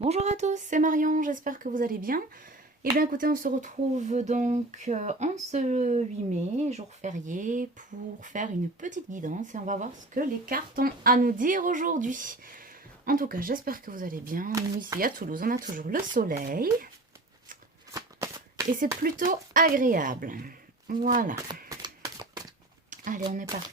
Bonjour à tous, c'est Marion, j'espère que vous allez bien. Eh bien écoutez, on se retrouve donc en ce 8 mai, jour férié, pour faire une petite guidance et on va voir ce que les cartes ont à nous dire aujourd'hui. En tout cas, j'espère que vous allez bien. Nous ici à Toulouse, on a toujours le soleil et c'est plutôt agréable. Voilà. Allez, on est parti.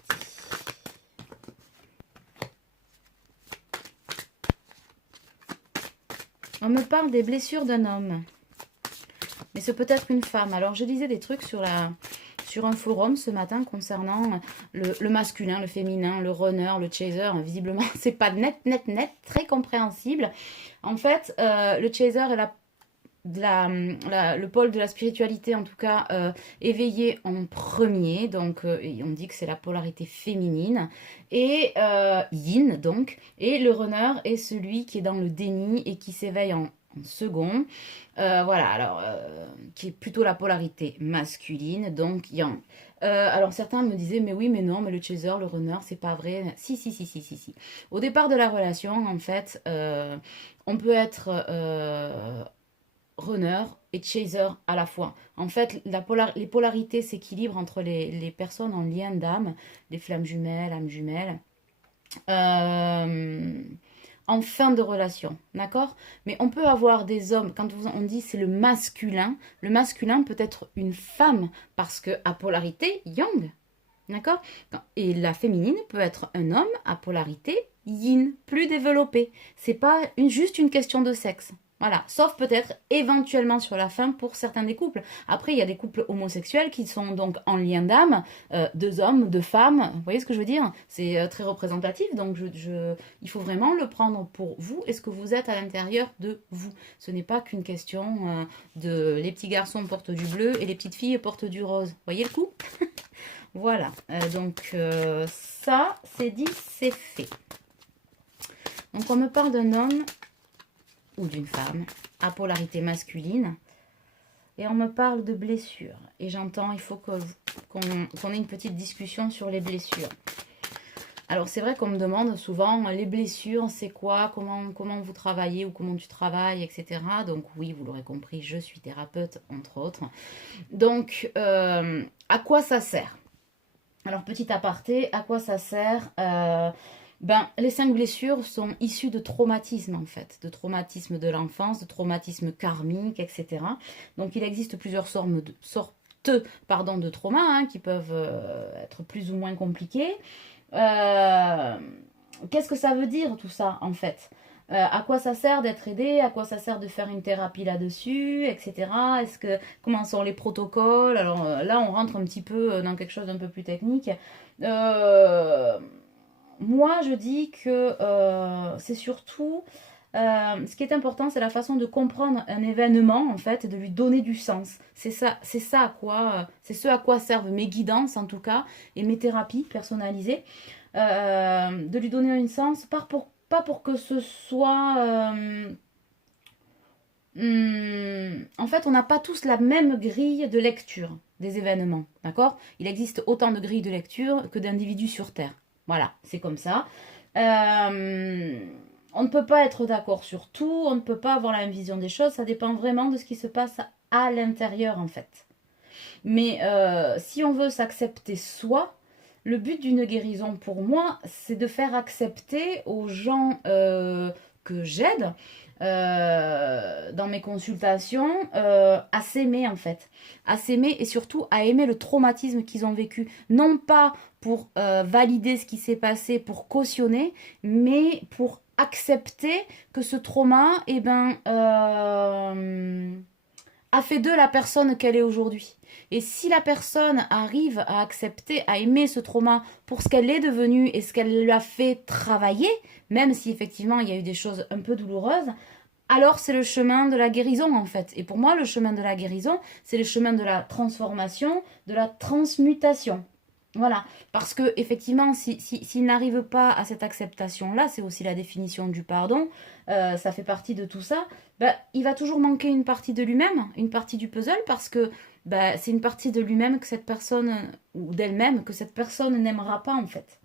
On me parle des blessures d'un homme. Mais c'est peut-être une femme. Alors, je lisais des trucs sur un forum ce matin concernant le masculin, le féminin, le runner, le chaser. Visiblement, c'est pas net, très compréhensible. En fait, le chaser est le pôle de la spiritualité, en tout cas, éveillé en premier. Donc, on dit que c'est la polarité féminine. Et yin, donc. Et le runner est celui qui est dans le déni et qui s'éveille en second. Voilà, alors, qui est plutôt la polarité masculine, donc yang. Alors certains me disaient, mais oui, mais non, mais le chaser, le runner, c'est pas vrai. Si. Au départ de la relation, en fait, on peut être runner et chaser à la fois. En fait, les polarités s'équilibrent entre les personnes en lien d'âme, les flammes jumelles, âmes jumelles. Euh, En fin de relation, d'accord. Mais on peut avoir des hommes, quand on dit c'est le masculin peut être une femme, parce que à polarité yang, d'accord. Et la féminine peut être un homme à polarité yin, plus développé. C'est pas juste une question de sexe. Voilà, sauf peut-être éventuellement sur la fin pour certains des couples. Après, il y a des couples homosexuels qui sont donc en lien d'âme, deux hommes, deux femmes. Vous voyez ce que je veux dire? C'est très représentatif, donc il faut vraiment le prendre pour vous et ce que vous êtes à l'intérieur de vous. Ce n'est pas qu'une question de les petits garçons portent du bleu et les petites filles portent du rose. Vous voyez le coup? Voilà, donc ça, c'est dit, c'est fait. Donc on me parle d'un homme ou d'une femme à polarité masculine et on me parle de blessures. Et j'entends, il faut qu'on ait une petite discussion sur les blessures. Alors c'est vrai qu'on me demande souvent, les blessures, c'est quoi, comment vous travaillez ou comment tu travailles, etc. Donc oui, vous l'aurez compris, je suis thérapeute, entre autres. Donc, à quoi ça sert? Alors, petit aparté, à quoi ça sert? Les 5 blessures sont issues de traumatismes, en fait, de traumatismes de l'enfance, de traumatismes karmiques, etc. Donc, il existe plusieurs sortes de traumas hein, qui peuvent être plus ou moins compliqués. Euh, Qu'est-ce que ça veut dire tout ça, en fait? À quoi ça sert d'être aidé? À quoi ça sert de faire une thérapie là-dessus, etc. Comment sont les protocoles? Alors là, on rentre un petit peu dans quelque chose d'un peu plus technique. Euh, Moi, je dis que c'est surtout ce qui est important, c'est la façon de comprendre un événement en fait, et de lui donner du sens. C'est ça à quoi, c'est ce à quoi servent mes guidances en tout cas et mes thérapies personnalisées, de lui donner un sens, pas pour que ce soit en fait, on n'a pas tous la même grille de lecture des événements, d'accord? Il existe autant de grilles de lecture que d'individus sur Terre. Voilà, c'est comme ça. Euh, on ne peut pas être d'accord sur tout, on ne peut pas avoir la même vision des choses, ça dépend vraiment de ce qui se passe à l'intérieur, en fait. Mais si on veut s'accepter soi, le but d'une guérison pour moi, c'est de faire accepter aux gens que j'aide dans mes consultations à s'aimer en fait. À s'aimer et surtout à aimer le traumatisme qu'ils ont vécu. Non pas pour valider ce qui s'est passé, pour cautionner, mais pour accepter que ce trauma, a fait d'eux la personne qu'elle est aujourd'hui. Et si la personne arrive à accepter, à aimer ce trauma pour ce qu'elle est devenue et ce qu'elle lui a fait travailler, même si effectivement il y a eu des choses un peu douloureuses, alors c'est le chemin de la guérison en fait. Et pour moi, le chemin de la guérison, c'est le chemin de la transformation, de la transmutation. Voilà, parce que effectivement, s'il n'arrive pas à cette acceptation-là, c'est aussi la définition du pardon, ça fait partie de tout ça, il va toujours manquer une partie de lui-même, une partie du puzzle, parce que c'est une partie de lui-même que cette personne, ou d'elle-même, que cette personne n'aimera pas en fait.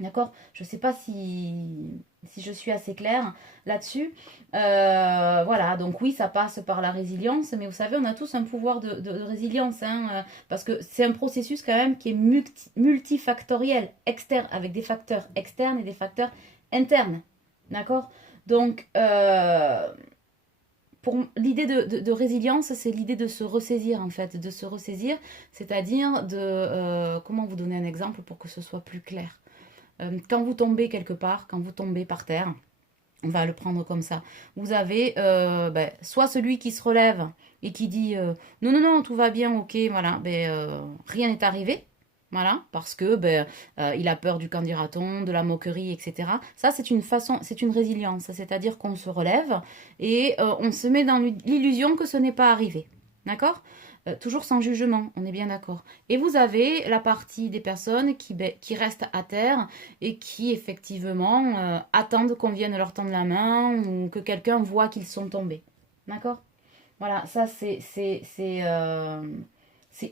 D'accord? Je ne sais pas si je suis assez claire là-dessus. Voilà, donc oui, ça passe par la résilience, mais vous savez, on a tous un pouvoir de résilience, hein, parce que c'est un processus quand même qui est multifactoriel, externe, avec des facteurs externes et des facteurs internes. D'accord? Donc, pour l'idée de résilience, c'est l'idée de se ressaisir en fait, de se ressaisir, c'est-à-dire comment vous donner un exemple pour que ce soit plus clair. Quand vous tombez quelque part, quand vous tombez par terre, on va le prendre comme ça. Vous avez soit celui qui se relève et qui dit non, non, non, tout va bien, ok, voilà, rien n'est arrivé. Voilà, parce que il a peur du qu'en dira-t-on, de la moquerie, etc. Ça, c'est une façon, c'est une résilience, c'est-à-dire qu'on se relève et on se met dans l'illusion que ce n'est pas arrivé. D'accord? Toujours sans jugement, on est bien d'accord. Et vous avez la partie des personnes qui restent à terre et qui effectivement attendent qu'on vienne leur tendre la main ou que quelqu'un voit qu'ils sont tombés. D'accord? Voilà, ça c'est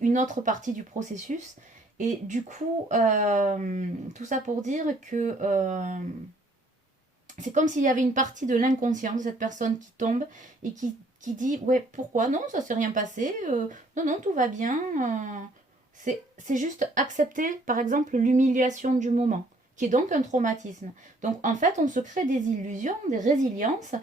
une autre partie du processus. Et du coup, tout ça pour dire que c'est comme s'il y avait une partie de l'inconscient de cette personne qui tombe et qui dit ouais, pourquoi non, ça s'est rien passé, non, non, tout va bien. C'est juste accepter, par exemple, l'humiliation du moment, qui est donc un traumatisme. Donc en fait, on se crée des illusions, des résiliences,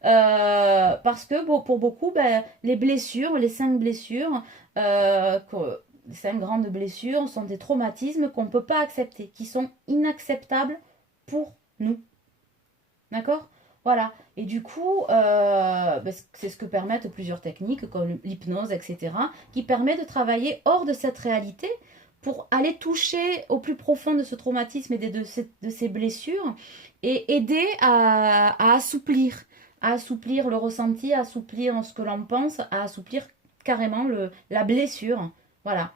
parce que bon, pour beaucoup, les blessures, les 5 blessures, les 5 grandes blessures sont des traumatismes qu'on ne peut pas accepter, qui sont inacceptables pour nous. D'accord? Voilà. Et du coup, c'est ce que permettent plusieurs techniques comme l'hypnose, etc., qui permet de travailler hors de cette réalité pour aller toucher au plus profond de ce traumatisme et de ces blessures et aider à assouplir le ressenti, à assouplir ce que l'on pense, à assouplir carrément la blessure. Voilà.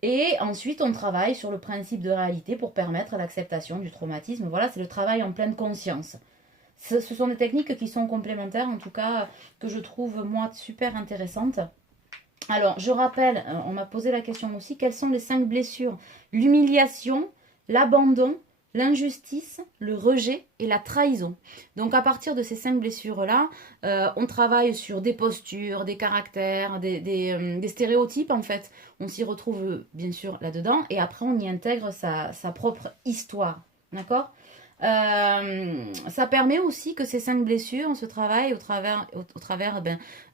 Et ensuite, on travaille sur le principe de réalité pour permettre l'acceptation du traumatisme. Voilà, c'est le travail en pleine conscience. Ce sont des techniques qui sont complémentaires, en tout cas, que je trouve, moi, super intéressantes. Alors, je rappelle, on m'a posé la question aussi, quelles sont les 5 blessures? L'humiliation, l'abandon, l'injustice, le rejet et la trahison. Donc, à partir de ces 5 blessures-là, on travaille sur des postures, des caractères, des stéréotypes, en fait. On s'y retrouve, bien sûr, là-dedans. Et après, on y intègre sa propre histoire. D'accord? Ça permet aussi que ces 5 blessures se travaillent au travers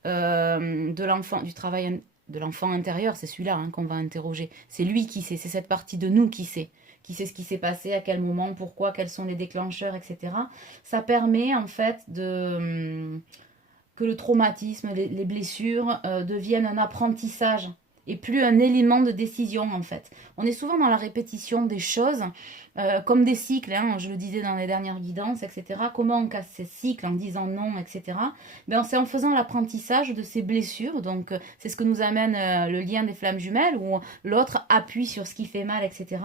de l'enfant, du travail de l'enfant intérieur. C'est celui-là qu'on va interroger. C'est lui qui sait, c'est cette partie de nous qui sait ce qui s'est passé, à quel moment, pourquoi, quels sont les déclencheurs, etc. Ça permet en fait que le traumatisme, les blessures deviennent un apprentissage et plus un élément de décision en fait. On est souvent dans la répétition des choses comme des cycles, hein, je le disais dans les dernières guidances, etc. Comment on casse ces cycles en disant non, etc. C'est en faisant l'apprentissage de ces blessures, donc c'est ce que nous amène le lien des flammes jumelles où l'autre appuie sur ce qui fait mal, etc.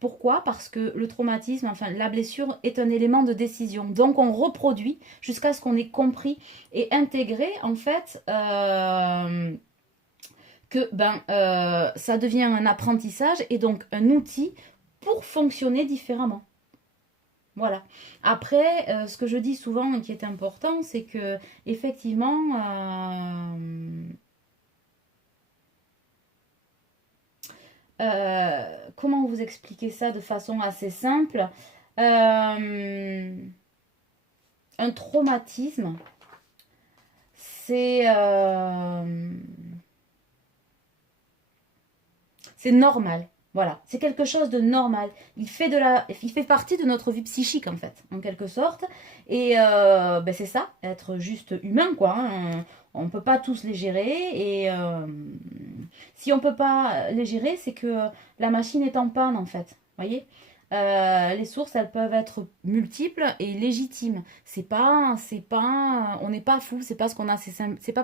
Pourquoi? Parce que le traumatisme, enfin la blessure est un élément de décision. Donc on reproduit jusqu'à ce qu'on ait compris et intégré en fait que ça devient un apprentissage et donc un outil pour fonctionner différemment. Voilà. Après, ce que je dis souvent et qui est important, c'est que effectivement, comment vous expliquer ça de façon assez simple? Un traumatisme, c'est normal. Voilà, c'est quelque chose de normal. Il fait partie de notre vie psychique en fait, en quelque sorte. Et c'est ça, être juste humain quoi, hein. On ne peut pas tous les gérer et si on ne peut pas les gérer, c'est que la machine est en panne en fait. Voyez. Les sources, elles peuvent être multiples et légitimes. On n'est pas fou. C'est pas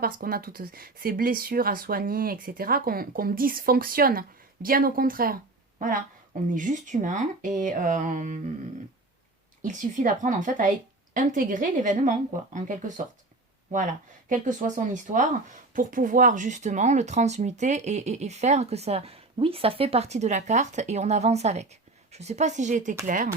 parce qu'on a toutes ces blessures à soigner, etc., qu'on dysfonctionne. Bien au contraire. Voilà, on est juste humain et il suffit d'apprendre en fait à intégrer l'événement, quoi, en quelque sorte. Voilà, quelle que soit son histoire, pour pouvoir justement le transmuter et faire que ça, oui, ça fait partie de la carte et on avance avec. Je ne sais pas si j'ai été claire.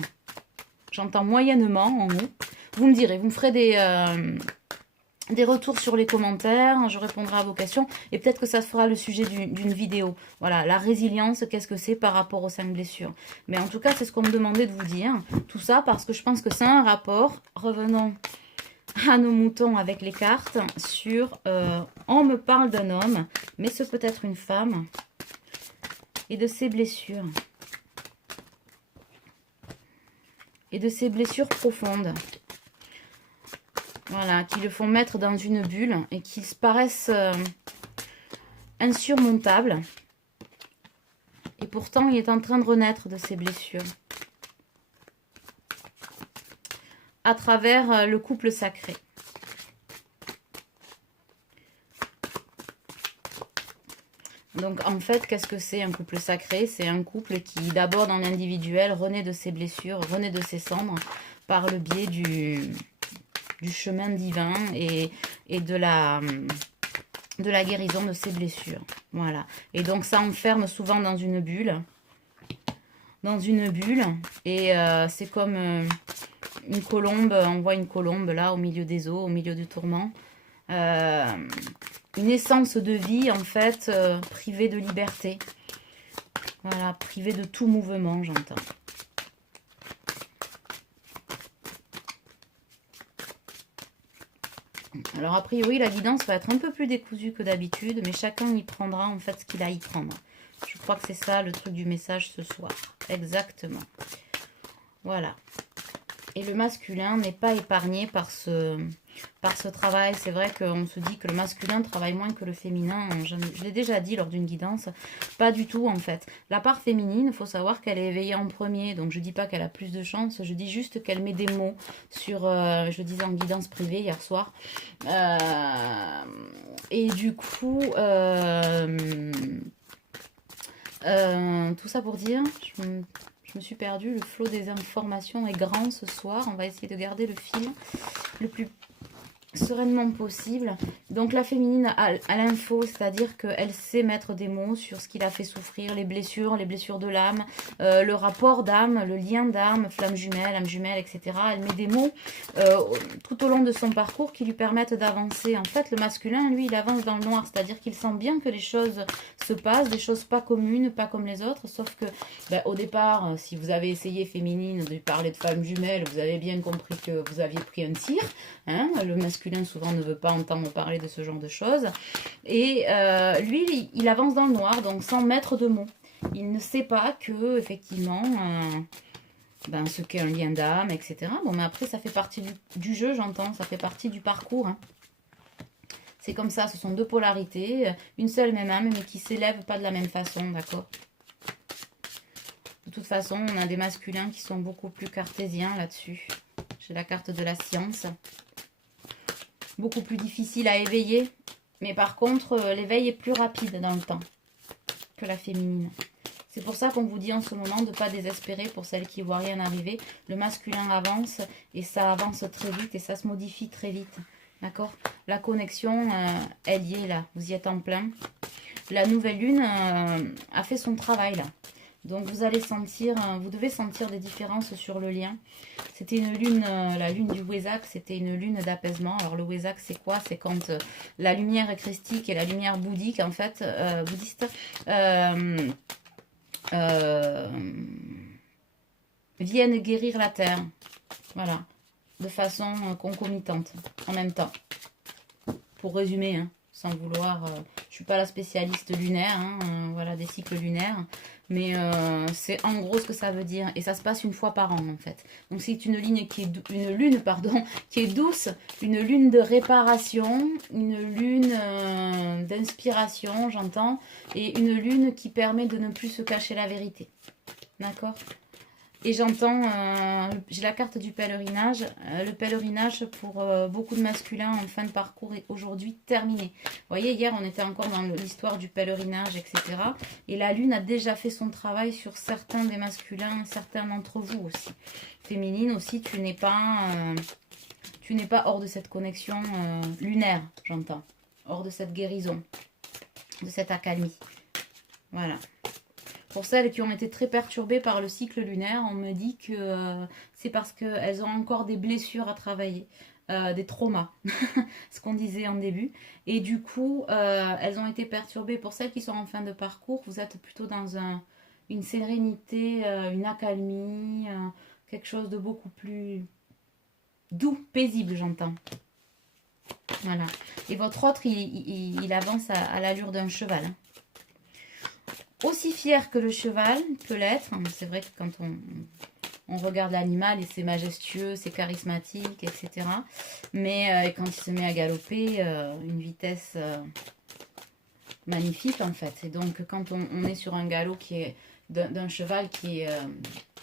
J'entends moyennement en haut. Vous me direz, vous me ferez des retours sur les commentaires, je répondrai à vos questions et peut-être que ça fera le sujet d'une vidéo. Voilà, la résilience, qu'est-ce que c'est par rapport aux 5 blessures. Mais en tout cas, c'est ce qu'on me demandait de vous dire. Tout ça parce que je pense que c'est un rapport. Revenons à nos moutons avec les cartes sur on me parle d'un homme, mais ce peut être une femme et de ses blessures. Et de ses blessures profondes. Voilà, qui le font mettre dans une bulle et qui paraissent insurmontables. Et pourtant, il est en train de renaître de ses blessures. À travers le couple sacré. Donc, en fait, qu'est-ce que c'est un couple sacré? C'est un couple qui, d'abord dans l'individuel, renaît de ses blessures, renaît de ses cendres, par le biais du chemin divin et de la guérison de ses blessures. Voilà. Et donc, ça enferme souvent dans une bulle. Dans une bulle. Et c'est comme une colombe. On voit une colombe là, au milieu des eaux, au milieu du tourment. Une essence de vie, en fait, privée de liberté. Voilà, privée de tout mouvement, j'entends. Alors, a priori, la guidance va être un peu plus décousue que d'habitude, mais chacun y prendra, en fait, ce qu'il a à y prendre. Je crois que c'est ça, le truc du message ce soir. Exactement. Voilà. Et le masculin n'est pas épargné par ce travail. C'est vrai qu'on se dit que le masculin travaille moins que le féminin. Je l'ai déjà dit lors d'une guidance. Pas du tout, en fait. La part féminine, il faut savoir qu'elle est éveillée en premier. Donc, je ne dis pas qu'elle a plus de chance. Je dis juste qu'elle met des mots sur... je disais en guidance privée hier soir. Et du coup... tout ça pour dire... Je me suis perdue, le flot des informations est grand ce soir. On va essayer de garder le fil le plus sereinement possible. Donc la féminine a l'info, c'est-à-dire qu'elle sait mettre des mots sur ce qui la fait souffrir, les blessures de l'âme, le rapport d'âme, le lien d'âme, flamme jumelle, âme jumelle, etc. Elle met des mots tout au long de son parcours qui lui permettent d'avancer. En fait, le masculin, lui, il avance dans le noir, c'est-à-dire qu'il sent bien que les choses se passent, des choses pas communes, pas comme les autres, sauf que au départ, si vous avez essayé féminine de parler de flamme jumelle, vous avez bien compris que vous aviez pris un tir, hein, le masculin souvent ne veut pas entendre parler de ce genre de choses. Et lui, il avance dans le noir, donc sans mettre de mots. Il ne sait pas que, effectivement, ce qu'est un lien d'âme, etc. Bon, mais après, ça fait partie du jeu, j'entends. Ça fait partie du parcours. Hein. C'est comme ça, ce sont deux polarités. Une seule même âme, mais qui s'élèvent pas de la même façon, d'accord? De toute façon, on a des masculins qui sont beaucoup plus cartésiens là-dessus. J'ai la carte de la science. Beaucoup plus difficile à éveiller. Mais par contre, l'éveil est plus rapide dans le temps que la féminine. C'est pour ça qu'on vous dit en ce moment de ne pas désespérer pour celles qui ne voient rien arriver. Le masculin avance et ça avance très vite et ça se modifie très vite. D'accord? La connexion, elle y est là. Vous y êtes en plein. La nouvelle lune a fait son travail là. Donc vous allez sentir, vous devez sentir des différences sur le lien. C'était une lune, la lune du Wesak, c'était une lune d'apaisement. Alors le Wesak c'est quoi? C'est quand la lumière christique et la lumière bouddhique en fait, bouddhiste, viennent guérir la terre. Voilà, de façon concomitante, en même temps. Pour résumer, hein, sans vouloir, je suis pas la spécialiste lunaire, hein, voilà, des cycles lunaires. Mais c'est en gros ce que ça veut dire. Et ça se passe une fois par an, en fait. Donc c'est une lune qui est qui est douce, une lune de réparation, une lune d'inspiration, j'entends, et une lune qui permet de ne plus se cacher la vérité. D'accord ? Et j'entends, j'ai la carte du pèlerinage. Le pèlerinage pour beaucoup de masculins en fin de parcours est aujourd'hui terminé. Vous voyez, hier on était encore dans l'histoire du pèlerinage, etc. Et la lune a déjà fait son travail sur certains des masculins, certains d'entre vous aussi. Féminine aussi, tu n'es pas hors de cette connexion lunaire, j'entends. Hors de cette guérison, de cette accalmie. Voilà. Pour celles qui ont été très perturbées par le cycle lunaire, on me dit que c'est parce qu'elles ont encore des blessures à travailler, des traumas, ce qu'on disait en début. Et du coup, elles ont été perturbées. Pour celles qui sont en fin de parcours, vous êtes plutôt dans une sérénité, une accalmie, quelque chose de beaucoup plus doux, paisible, j'entends. Voilà. Et votre autre, il avance à l'allure d'un cheval. Hein. Aussi fier que le cheval peut l'être. C'est vrai que quand on regarde l'animal et c'est majestueux, c'est charismatique, etc. Mais quand il se met à galoper, une vitesse magnifique en fait. Et donc quand on est sur un galop qui est d'un cheval qui est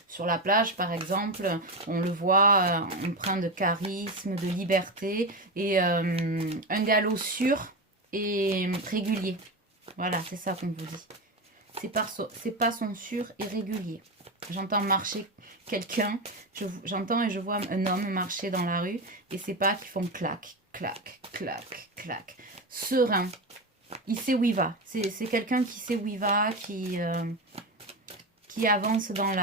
sur la plage par exemple, on le voit empreint de charisme, de liberté et un galop sûr et régulier. Voilà, c'est ça qu'on vous dit. C'est pas son sûr et régulier. J'entends marcher quelqu'un, j'entends et je vois un homme marcher dans la rue et c'est pas qui font clac, clac, clac, clac. Serein. Il sait où il va. C'est quelqu'un qui sait où il va, qui avance dans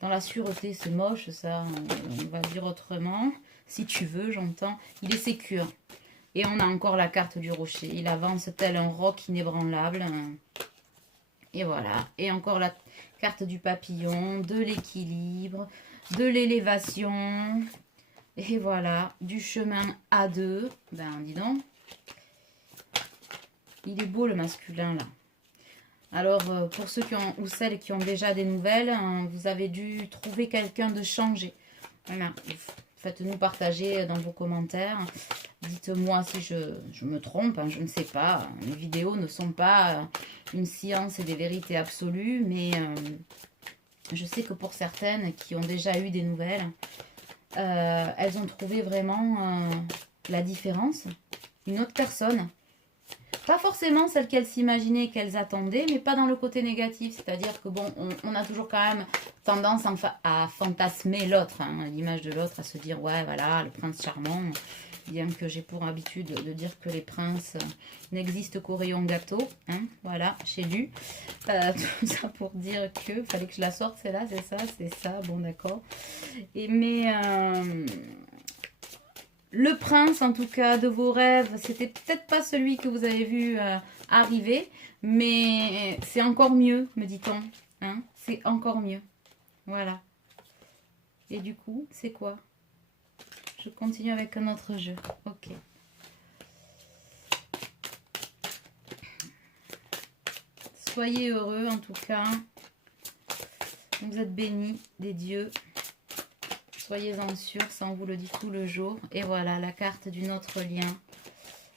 la sûreté. C'est moche ça, on va dire autrement. Si tu veux, j'entends. Il est sécure. Et on a encore la carte du rocher. Il avance tel un roc inébranlable. Et voilà. Et encore la carte du papillon, de l'équilibre, de l'élévation. Et voilà. Du chemin à deux. Ben, dis donc. Il est beau le masculin là. Alors, pour ceux qui ont, ou celles qui ont déjà des nouvelles, hein, vous avez dû trouver quelqu'un de changé. Voilà. Faites-nous partager dans vos commentaires. Dites-moi si je me trompe, hein, je ne sais pas. Les vidéos ne sont pas une science et des vérités absolues, mais je sais que pour certaines qui ont déjà eu des nouvelles, elles ont trouvé vraiment la différence. Une autre personne. Pas forcément celle qu'elles s'imaginaient, qu'elles attendaient, mais pas dans le côté négatif. C'est-à-dire que bon, on a toujours quand même tendance à fantasmer l'autre, hein, l'image de l'autre, à se dire ouais voilà, le prince charmant. Bien que j'ai pour habitude de dire que les princes n'existent qu'au rayon gâteau, hein, voilà, chez lui. Tout ça pour dire que fallait que je la sorte, c'est là, c'est ça, bon d'accord. Mais le prince, en tout cas, de vos rêves, c'était peut-être pas celui que vous avez vu arriver, mais c'est encore mieux, me dit-on. Hein, c'est encore mieux. Voilà. Et du coup, c'est quoi? Je continue avec un autre jeu. Ok. Soyez heureux, en tout cas. Vous êtes bénis des dieux. Soyez-en sûrs, ça on vous le dit tout le jour. Et voilà, la carte du notre lien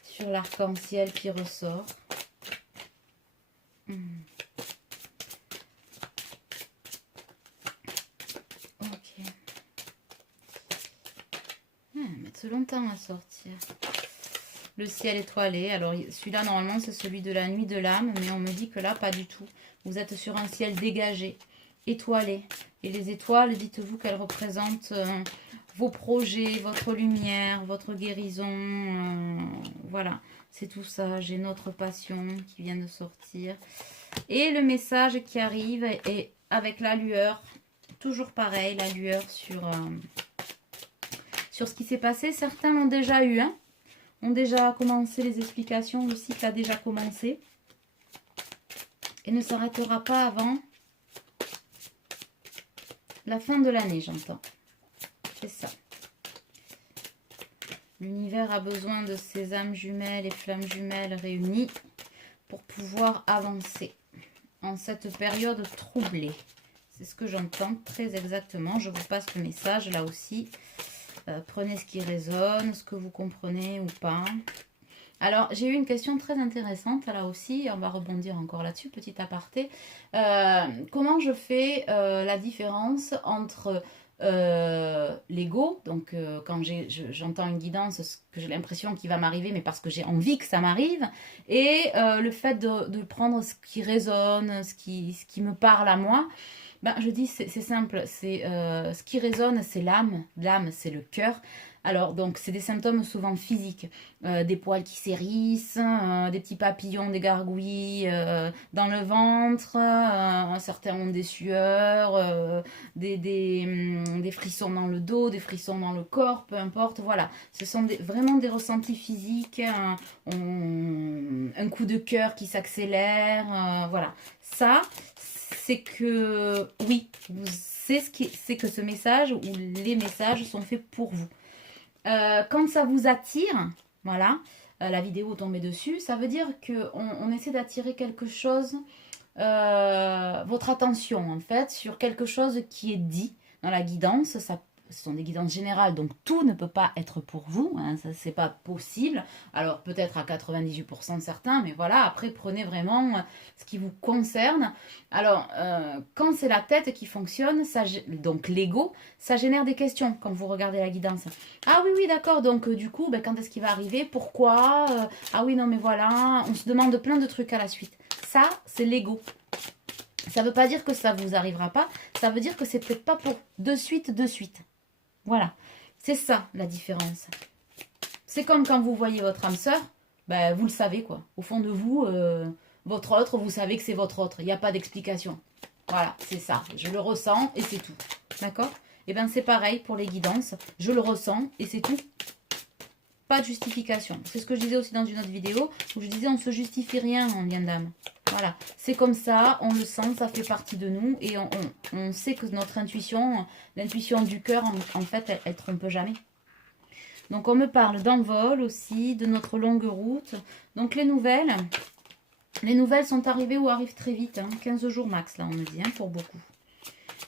sur l'arc-en-ciel qui ressort. Ok. Mettre longtemps à sortir. Le ciel étoilé. Alors celui-là, normalement, c'est celui de la nuit de l'âme. Mais on me dit que là, pas du tout. Vous êtes sur un ciel dégagé, étoilé. Et les étoiles, dites-vous qu'elles représentent vos projets, votre lumière, votre guérison. Voilà, c'est tout ça. J'ai notre passion qui vient de sortir. Et le message qui arrive est avec la lueur. Toujours pareil, la lueur sur ce qui s'est passé. Certains l'ont déjà eu, hein, ont déjà commencé les explications. Le cycle a déjà commencé. Et ne s'arrêtera pas avant la fin de l'année, j'entends. C'est ça. L'univers a besoin de ces âmes jumelles et flammes jumelles réunies pour pouvoir avancer en cette période troublée. C'est ce que j'entends très exactement. Je vous passe le message là aussi. Prenez ce qui résonne, ce que vous comprenez ou pas. Alors, j'ai eu une question très intéressante là aussi, on va rebondir encore là-dessus, petit aparté. Comment je fais la différence entre l'ego, donc quand j'entends une guidance, que j'ai l'impression qu'il va m'arriver, mais parce que j'ai envie que ça m'arrive, et le fait de prendre ce qui résonne, ce qui me parle à moi. Ben, je dis, c'est simple, ce qui résonne, c'est l'âme. L'âme, c'est le cœur. Alors, donc, c'est des symptômes souvent physiques. Des poils qui s'hérissent, des petits papillons, des gargouilles dans le ventre, certains ont des sueurs, des frissons dans le dos, des frissons dans le corps, peu importe. Voilà, ce sont vraiment des ressentis physiques, un coup de cœur qui s'accélère. Voilà, ça, c'est que, oui, c'est que ce message ou les messages sont faits pour vous. Quand ça vous attire, voilà, la vidéo tombée dessus, ça veut dire qu'on essaie d'attirer quelque chose, votre attention en fait, sur quelque chose qui est dit dans la guidance. Ce sont des guidances générales, donc tout ne peut pas être pour vous, hein, ça c'est pas possible. Alors peut-être à 98% de certains, mais voilà, après prenez vraiment ce qui vous concerne. Alors quand c'est la tête qui fonctionne, donc l'ego, ça génère des questions quand vous regardez la guidance. Ah oui, oui, d'accord, donc du coup, ben, quand est-ce qu'il va arriver? Pourquoi? Ah oui, non, mais voilà, on se demande plein de trucs à la suite. Ça, c'est l'ego. Ça ne veut pas dire que ça vous arrivera pas, ça veut dire que c'est peut-être pas pour de suite, de suite. Voilà, c'est ça la différence. C'est comme quand vous voyez votre âme sœur, ben, vous le savez quoi. Au fond de vous, votre autre, vous savez que c'est votre autre. Il n'y a pas d'explication. Voilà, c'est ça. Je le ressens et c'est tout. D'accord? Et bien c'est pareil pour les guidances. Je le ressens et c'est tout. Pas de justification. C'est ce que je disais aussi dans une autre vidéo où je disais on ne se justifie rien en lien d'âme. Voilà, c'est comme ça, on le sent, ça fait partie de nous et on sait que notre intuition, l'intuition du cœur, en fait, elle trompe jamais. Donc on me parle d'envol aussi, de notre longue route. Donc les nouvelles sont arrivées ou arrivent très vite, hein, 15 jours max, là on me dit, hein, pour beaucoup.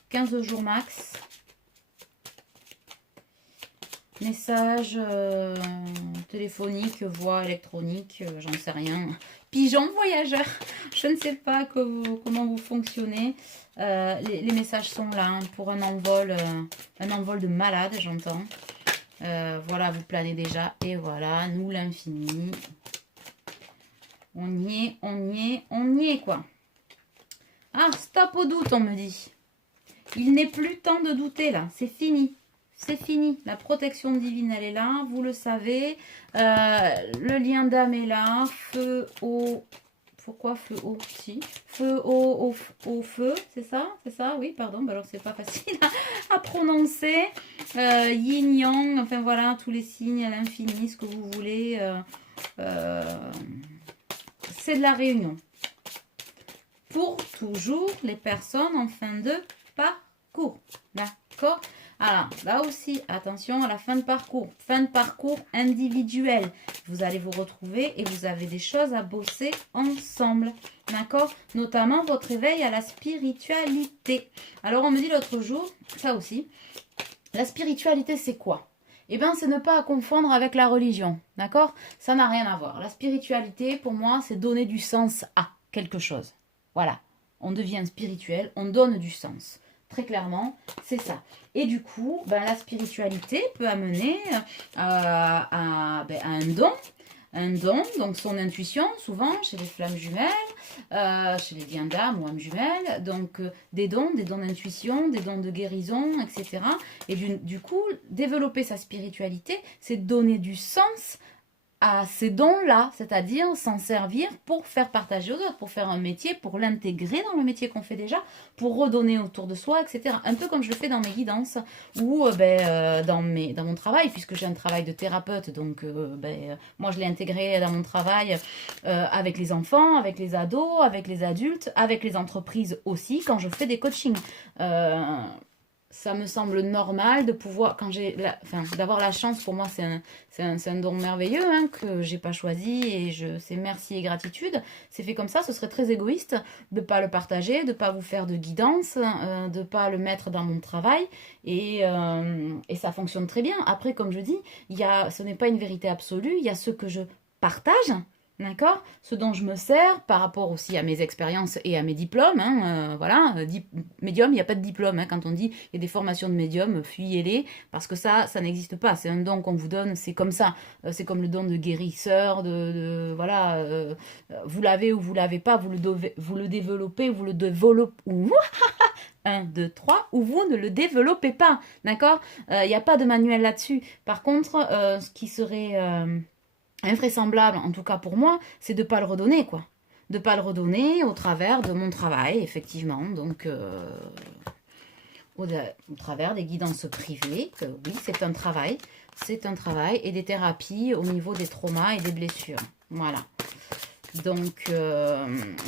15 jours max. Message téléphonique, voix électronique, j'en sais rien. Pigeon voyageur, je ne sais pas comment vous fonctionnez. Les messages sont là hein, pour un envol de malade, j'entends. Voilà, vous planez déjà. Et voilà, nous l'infini. On y est, on y est, on y est quoi. Ah, stop au doute, on me dit. Il n'est plus temps de douter là, c'est fini. C'est fini, la protection divine elle est là, vous le savez, le lien d'âme est là, feu au... Pourquoi feu au si feu au feu, c'est ça? C'est ça, oui, pardon, bah alors c'est pas facile à prononcer. Yin, yang, enfin voilà, tous les signes à l'infini, ce que vous voulez. C'est de la réunion. Pour toujours les personnes en fin de parcours, d'accord? Alors, là aussi, attention à la fin de parcours individuel. Vous allez vous retrouver et vous avez des choses à bosser ensemble, d'accord? Notamment votre éveil à la spiritualité. Alors, on me dit l'autre jour, ça aussi, la spiritualité, c'est quoi? Eh bien, c'est ne pas confondre avec la religion, d'accord? Ça n'a rien à voir. La spiritualité, pour moi, c'est donner du sens à quelque chose. Voilà, on devient spirituel, on donne du sens. Très clairement, c'est ça. Et du coup, ben, la spiritualité peut amener à un don. Un don, donc son intuition, souvent chez les flammes jumelles, chez les liens d'âme ou âmes jumelles. Donc des dons d'intuition, des dons de guérison, etc. Et du coup, développer sa spiritualité, c'est donner du sens à ces dons-là, c'est-à-dire s'en servir pour faire partager aux autres, pour faire un métier, pour l'intégrer dans le métier qu'on fait déjà, pour redonner autour de soi, etc. Un peu comme je le fais dans mes guidances ou dans mon travail, puisque j'ai un travail de thérapeute, donc moi je l'ai intégré dans mon travail avec les enfants, avec les ados, avec les adultes, avec les entreprises aussi, quand je fais des coachings. Ça me semble normal de pouvoir, d'avoir la chance, pour moi c'est un don merveilleux hein, que j'ai pas choisi et c'est merci et gratitude. C'est fait comme ça, ce serait très égoïste de pas le partager, de pas vous faire de guidance, de pas le mettre dans mon travail et ça fonctionne très bien. Après, comme je dis, ce n'est pas une vérité absolue, il y a ce que je partage. D'accord? Ce dont je me sers par rapport aussi à mes expériences et à mes diplômes. Hein, voilà, médium, il n'y a pas de diplôme. Hein, quand on dit il y a des formations de médium, fuyez-les, parce que ça n'existe pas. C'est un don qu'on vous donne, c'est comme ça. C'est comme le don de guérisseur, voilà. Vous l'avez ou vous l'avez pas, vous le développez, vous le développez. Un, 2, 3, ou vous ne le développez pas. D'accord? Il n'y a pas de manuel là-dessus. Par contre, ce qui serait invraisemblable, en tout cas pour moi, c'est de ne pas le redonner, quoi. De ne pas le redonner au travers de mon travail, effectivement. Donc, au travers des guidances privées. Oui, c'est un travail. C'est un travail. Et des thérapies au niveau des traumas et des blessures. Voilà. Donc,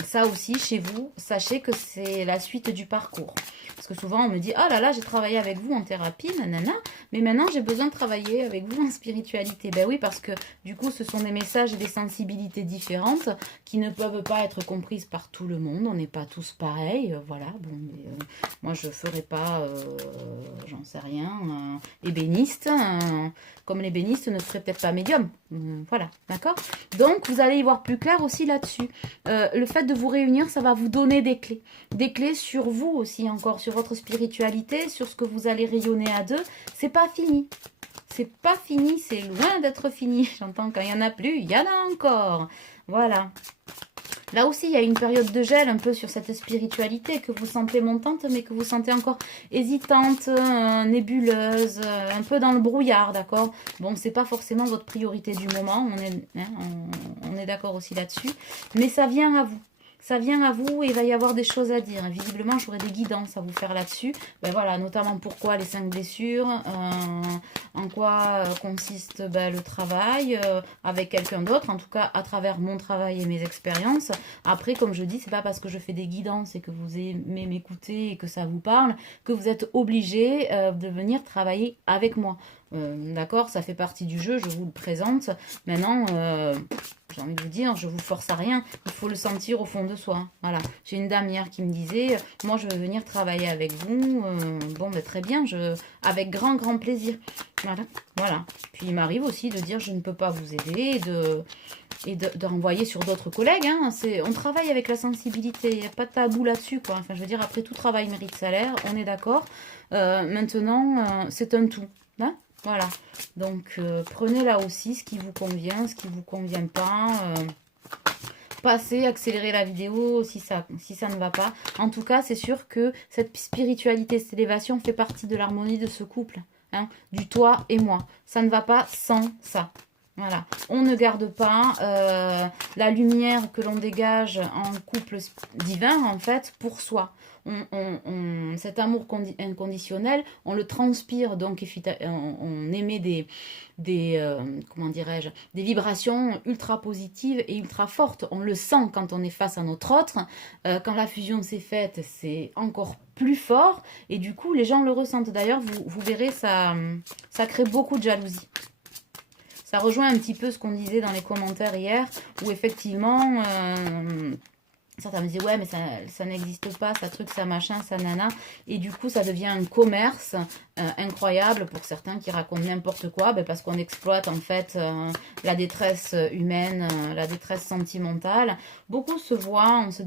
ça aussi, chez vous, sachez que c'est la suite du parcours. Parce que souvent, on me dit, oh là là, j'ai travaillé avec vous en thérapie, nanana, mais maintenant, j'ai besoin de travailler avec vous en spiritualité. Ben oui, parce que du coup, ce sont des messages et des sensibilités différentes qui ne peuvent pas être comprises par tout le monde. On n'est pas tous pareils, voilà. Bon, mais, moi, je ne ferai pas, j'en sais rien, ébéniste, comme l'ébéniste ne serait peut-être pas médium. Voilà, d'accord? Donc, vous allez y voir plus clair aussi là-dessus. Le fait de vous réunir, ça va vous donner des clés. Des clés sur vous aussi, encore, sur votre spiritualité, sur ce que vous allez rayonner à deux. C'est pas fini. C'est pas fini, c'est loin d'être fini. J'entends quand il n'y en a plus, il y en a encore. Voilà. Là aussi, il y a une période de gel un peu sur cette spiritualité que vous sentez montante, mais que vous sentez encore hésitante, nébuleuse, un peu dans le brouillard, d'accord? Bon, c'est pas forcément votre priorité du moment, on est d'accord aussi là-dessus, mais ça vient à vous. Ça vient à vous et il va y avoir des choses à dire. Visiblement, j'aurai des guidances à vous faire là-dessus. Ben voilà, notamment pourquoi les 5 blessures, en quoi consiste le travail avec quelqu'un d'autre, en tout cas à travers mon travail et mes expériences. Après, comme je dis, c'est pas parce que je fais des guidances et que vous aimez m'écouter et que ça vous parle que vous êtes obligé de venir travailler avec moi. D'accord, ça fait partie du jeu, je vous le présente. Maintenant, j'ai envie de vous dire, je vous force à rien. Il faut le sentir au fond de soi. Voilà. J'ai une dame hier qui me disait, moi je veux venir travailler avec vous. Bon, ben, très bien, avec grand, grand plaisir. Voilà. Voilà. Puis il m'arrive aussi de dire, je ne peux pas vous aider et de renvoyer sur d'autres collègues. Hein. On travaille avec la sensibilité. Il n'y a pas de tabou là-dessus, quoi. Enfin, je veux dire, après tout travail mérite salaire. On est d'accord. Maintenant, c'est un tout. Hein. Voilà, donc prenez là aussi ce qui vous convient, ce qui ne vous convient pas. Passez, accélérez la vidéo si ça ne va pas. En tout cas, c'est sûr que cette spiritualité, cette élévation fait partie de l'harmonie de ce couple. Hein, du toi et moi. Ça ne va pas sans ça. Voilà, on ne garde pas la lumière que l'on dégage en couple divin, en fait, pour soi. Cet amour inconditionnel, on le transpire, donc on émet comment dirais-je, des vibrations ultra positives et ultra fortes. On le sent quand on est face à notre autre. Quand la fusion s'est faite, c'est encore plus fort. Et du coup, les gens le ressentent. D'ailleurs, vous verrez, ça crée beaucoup de jalousie. Ça rejoint un petit peu ce qu'on disait dans les commentaires hier, où effectivement, certains me disaient, ouais, mais ça n'existe pas, ça truc, ça machin, ça nana. Et du coup, ça devient un commerce incroyable pour certains qui racontent n'importe quoi, parce qu'on exploite en fait la détresse humaine, la détresse sentimentale. Beaucoup se voient en se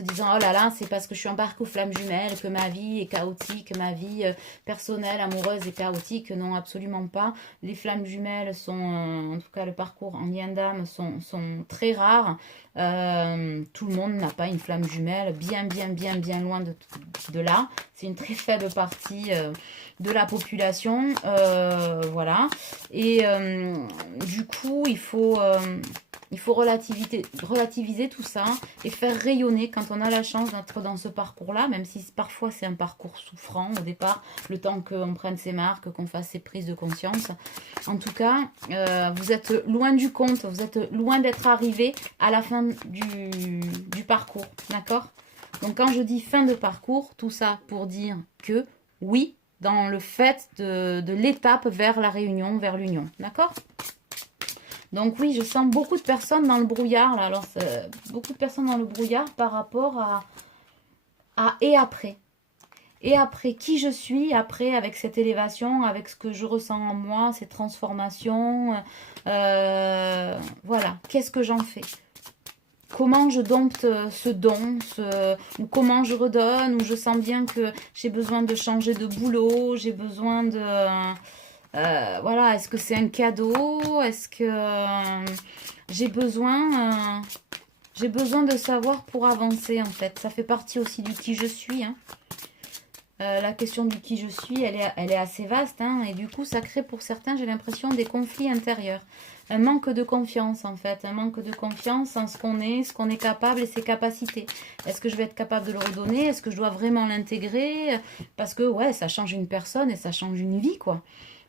disant, oh là là, c'est parce que je suis en parcours flamme jumelle que ma vie est chaotique, ma vie personnelle, amoureuse est chaotique. Non, absolument pas. Les flammes jumelles sont, en tout cas le parcours en lien d'âme, sont très rares. Tout le monde n'a pas une flamme jumelle, bien loin de là. C'est une très faible partie de la population. Voilà. Et du coup, il faut relativiser tout ça et faire rayonner quand on a la chance d'être dans ce parcours-là, même si parfois c'est un parcours souffrant au départ, le temps qu'on prenne ses marques, qu'on fasse ses prises de conscience. En tout cas, vous êtes loin du compte, vous êtes loin d'être arrivé à la fin du parcours, d'accord? Donc quand je dis fin de parcours, tout ça pour dire que oui, dans le fait de l'étape vers la réunion, vers l'union, d'accord? Donc oui, je sens beaucoup de personnes dans le brouillard, là. Alors, beaucoup de personnes dans le brouillard par rapport à et après. Et après, qui je suis, après, avec cette élévation, avec ce que je ressens en moi, ces transformations, voilà, qu'est-ce que j'en fais? Comment je dompte ce don, ou comment je redonne, ou je sens bien que j'ai besoin de changer de boulot, j'ai besoin de... voilà, est-ce que c'est un cadeau? Est-ce que j'ai besoin de savoir pour avancer en fait. Ça fait partie aussi du qui je suis, hein. La question du qui je suis, elle est assez vaste, hein, et du coup, ça crée pour certains, j'ai l'impression, des conflits intérieurs. Un manque de confiance, en fait. Un manque de confiance en ce qu'on est capable et ses capacités. Est-ce que je vais être capable de le redonner? Est-ce que je dois vraiment l'intégrer? Parce que, ouais, ça change une personne et ça change une vie, quoi.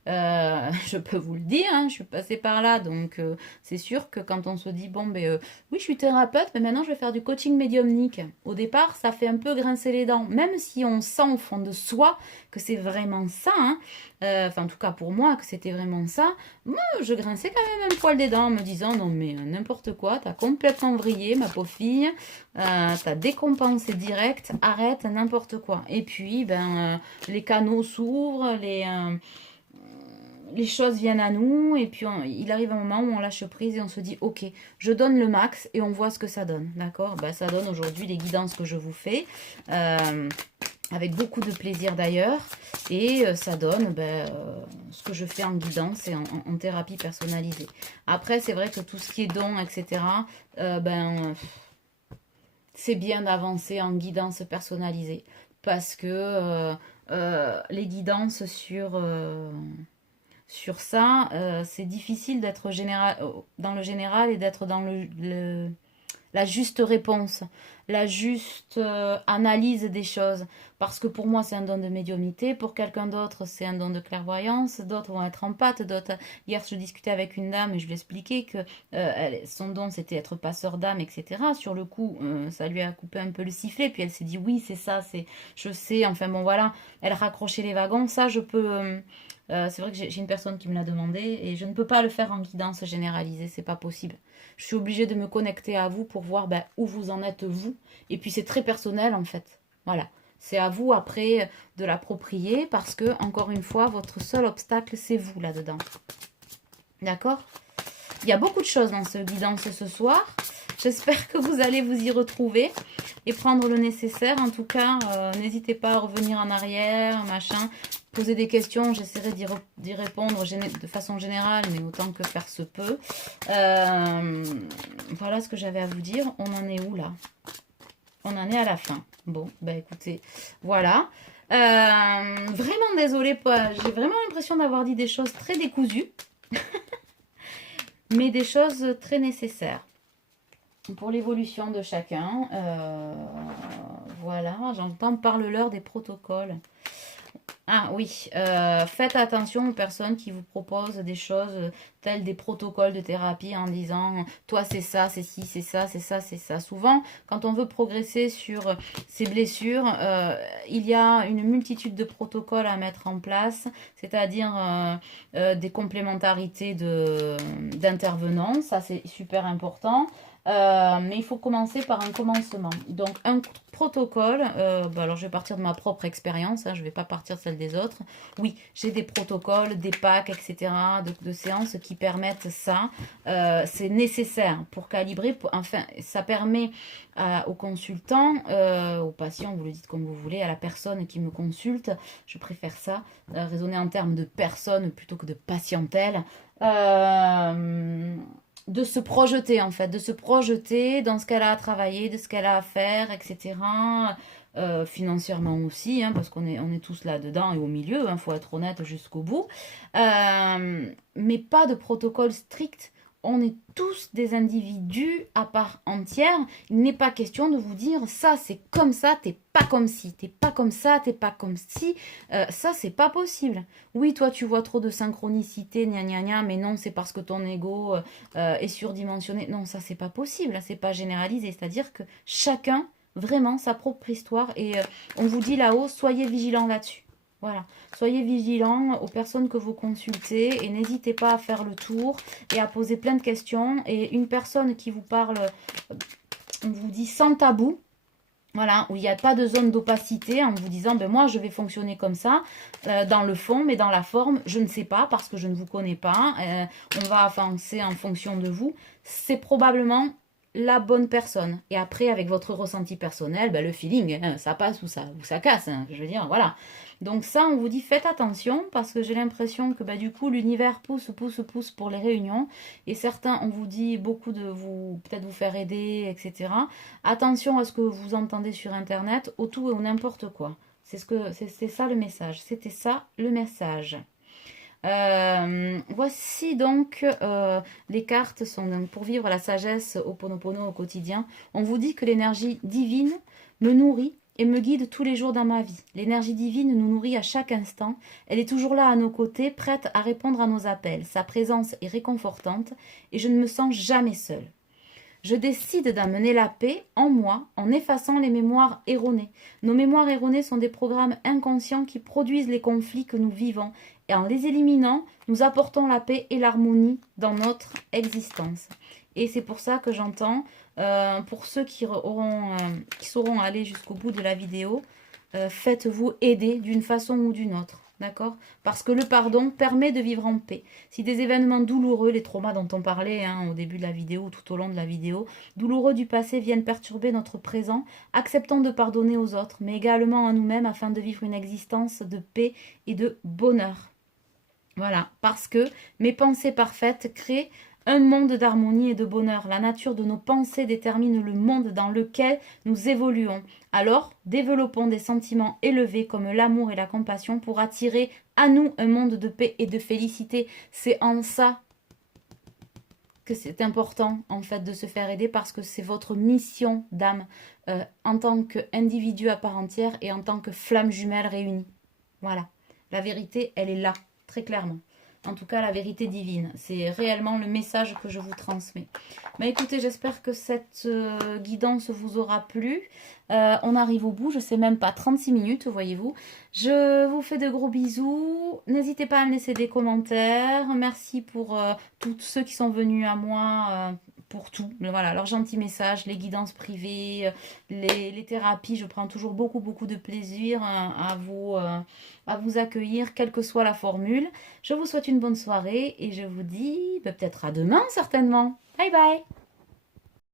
Je peux vous le dire, hein, je suis passée par là, donc c'est sûr que quand on se dit, bon, ben oui, je suis thérapeute, mais maintenant je vais faire du coaching médiumnique. Au départ, ça fait un peu grincer les dents, même si on sent au fond de soi que c'est vraiment ça, hein, enfin en tout cas pour moi, que c'était vraiment ça, moi je grinçais quand même un poil des dents en me disant, non mais n'importe quoi, t'as complètement vrillé, ma pauvre fille, t'as décompensé direct, arrête, n'importe quoi. Et puis, ben, les canaux s'ouvrent, les choses viennent à nous et puis il arrive un moment où on lâche prise et on se dit ok, je donne le max et on voit ce que ça donne, d'accord. Ben, ça donne aujourd'hui les guidances que je vous fais, avec beaucoup de plaisir d'ailleurs, et ça donne ce que je fais en guidance et en thérapie personnalisée. Après c'est vrai que tout ce qui est dons, etc., c'est bien d'avancer en guidance personnalisée parce que les guidances sur ça, c'est difficile d'être dans le général et d'être dans la juste réponse, la juste analyse des choses. Parce que pour moi, c'est un don de médiumnité, pour quelqu'un d'autre, c'est un don de clairvoyance, d'autres vont être en pâte, d'autres... Hier, je discutais avec une dame et je lui expliquais que son don, c'était être passeur d'âme, etc. Sur le coup, ça lui a coupé un peu le sifflet, puis elle s'est dit, oui, c'est ça, je sais, enfin bon, voilà, elle raccrochait les wagons, ça, je peux... c'est vrai que j'ai une personne qui me l'a demandé et je ne peux pas le faire en guidance généralisée, c'est pas possible. Je suis obligée de me connecter à vous pour voir où vous en êtes vous. Et puis c'est très personnel en fait. Voilà. C'est à vous après de l'approprier parce que, encore une fois, votre seul obstacle, c'est vous là-dedans. D'accord? Il y a beaucoup de choses dans ce guidance ce soir. J'espère que vous allez vous y retrouver et prendre le nécessaire. En tout cas, n'hésitez pas à revenir en arrière, machin. Poser des questions, j'essaierai d'y répondre de façon générale, mais autant que faire se peut. Voilà ce que j'avais à vous dire. On en est où là? On en est à la fin. Bon, bah écoutez, voilà. Vraiment désolée, j'ai vraiment l'impression d'avoir dit des choses très décousues, mais des choses très nécessaires pour l'évolution de chacun. Voilà, j'entends parle-leur des protocoles. Ah oui, faites attention aux personnes qui vous proposent des choses telles des protocoles de thérapie en disant toi c'est ça, c'est ci, c'est ça, c'est ça, c'est ça. Souvent, quand on veut progresser sur ces blessures, il y a une multitude de protocoles à mettre en place, c'est-à-dire des complémentarités d'intervenants, ça c'est super important. Mais il faut commencer par un commencement. Donc un protocole, alors je vais partir de ma propre expérience, hein, je ne vais pas partir de celle des autres. Oui, j'ai des protocoles, des packs, etc. de séances qui permettent ça. C'est nécessaire pour calibrer. Enfin, ça permet aux consultants, aux patients, vous le dites comme vous voulez, à la personne qui me consulte, je préfère ça, raisonner en termes de personne plutôt que de patientèle. De se projeter en fait, de se projeter dans ce qu'elle a à travailler, de ce qu'elle a à faire, etc. Financièrement aussi, hein, parce on est tous là-dedans et au milieu, il faut être honnête jusqu'au bout. Mais pas de protocole strict. On est tous des individus à part entière. Il n'est pas question de vous dire ça c'est comme ça, t'es pas comme ci, t'es pas comme ça, t'es pas comme ci. Ça c'est pas possible. Oui, toi tu vois trop de synchronicité, gna gna gna, mais non, c'est parce que ton ego est surdimensionné. Non, ça c'est pas possible, c'est pas généralisé. C'est-à-dire que chacun, vraiment, sa propre histoire. Et on vous dit là-haut, soyez vigilants là-dessus. Voilà, soyez vigilants aux personnes que vous consultez et n'hésitez pas à faire le tour et à poser plein de questions. Et une personne qui vous parle, on vous dit sans tabou, Voilà, où il n'y a pas de zone d'opacité en vous disant, ben moi je vais fonctionner comme ça, dans le fond, mais dans la forme, je ne sais pas parce que je ne vous connais pas, on va avancer en fonction de vous. C'est probablement la bonne personne. Et après, avec votre ressenti personnel, ben, le feeling, hein, ça passe ou ça casse, hein, je veux dire, voilà. Donc ça, on vous dit, faites attention parce que j'ai l'impression que ben, du coup, l'univers pousse pour les réunions. Et certains, on vous dit beaucoup de vous, peut-être vous faire aider, etc. Attention à ce que vous entendez sur Internet, au tout et au n'importe quoi. C'est ça le message. C'était ça le message. Voici donc les cartes sont donc pour vivre la sagesse Ho'oponopono au quotidien. On vous dit que l'énergie divine me nourrit et me guide tous les jours dans ma vie. L'énergie divine nous nourrit à chaque instant. Elle est toujours là à nos côtés, prête à répondre à nos appels. Sa présence est réconfortante et je ne me sens jamais seule. Je décide d'amener la paix en moi en effaçant les mémoires erronées. Nos mémoires erronées sont des programmes inconscients qui produisent les conflits que nous vivons et en les éliminant, nous apportons la paix et l'harmonie dans notre existence. Et c'est pour ça que j'entends, pour ceux qui sauront aller jusqu'au bout de la vidéo, faites-vous aider d'une façon ou d'une autre. D'accord? Parce que le pardon permet de vivre en paix. Si des événements douloureux, les traumas dont on parlait hein, au début de la vidéo ou tout au long de la vidéo, douloureux du passé viennent perturber notre présent, acceptons de pardonner aux autres, mais également à nous-mêmes afin de vivre une existence de paix et de bonheur. Voilà, parce que mes pensées parfaites créent un monde d'harmonie et de bonheur. La nature de nos pensées détermine le monde dans lequel nous évoluons. Alors, développons des sentiments élevés comme l'amour et la compassion pour attirer à nous un monde de paix et de félicité. C'est en ça que c'est important en fait de se faire aider parce que c'est votre mission d'âme en tant qu'individu à part entière et en tant que flamme jumelle réunie. Voilà, la vérité, elle est là, très clairement. En tout cas, la vérité divine. C'est réellement le message que je vous transmets. Mais écoutez, j'espère que cette guidance vous aura plu. On arrive au bout, je sais même pas, 36 minutes, voyez-vous. Je vous fais de gros bisous. N'hésitez pas à me laisser des commentaires. Merci pour tous ceux qui sont venus à moi pour tout. Voilà, leurs gentils messages, les guidances privées, les thérapies. Je prends toujours beaucoup de plaisir à vous accueillir, quelle que soit la formule. Je vous souhaite une bonne soirée et je vous dis peut-être à demain certainement. Bye bye!